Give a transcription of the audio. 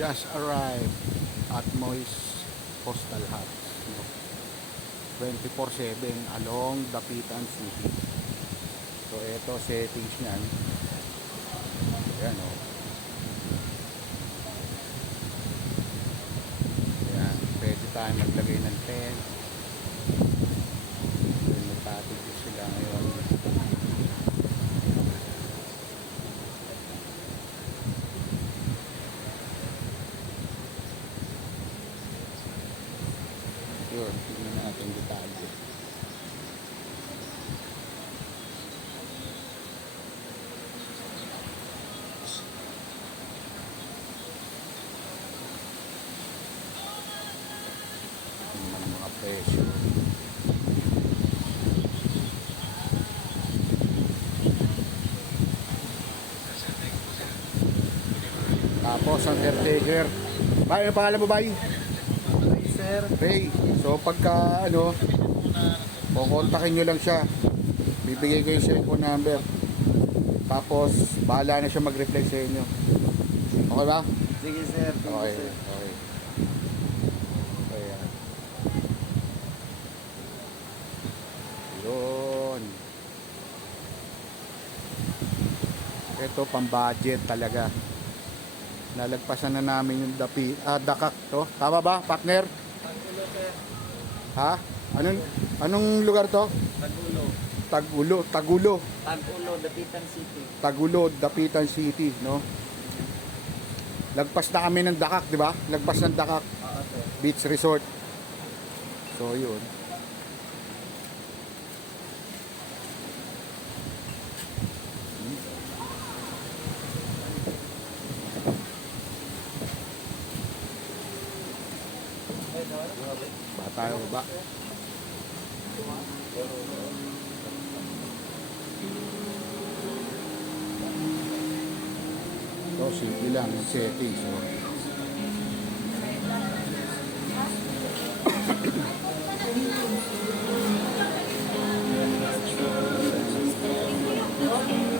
Just arrived at Moy's Postal House, no? 24/7 along Dapitan City. So ito settings niyan. Ayan o. Ayan, pwede tayo maglagay ng tent. Nagtatigil sila ngayon. Yun, tignan natin detalye. Tignan mga presyo. Tapos ang caretaker. Bay, ano pangalan mo, Bay? Sir, Ray. So pagka ano, kukontakin nyo lang siya. Bibigay ko yung cellphone number. Tapos bahala na siya mag-reply sa inyo. Okay ba? sige sir, thank you, Okay. sir. Okay. Ayan. Yun. Ito pang budget talaga. Nalagpasan na namin yung dakak to. Tama ba, partner? Tagulo sir, Ha? Anong lugar to? Tagulo. Tagulo, Tagulo, Dapitan City. Tagulo, Dapitan City, no? Lagpas na kami ng Dakak, di ba? Lagpas ng Dakak Oo sir. Beach Resort. So, yun. Ba tayo ba? So, simple lang yung settings. So,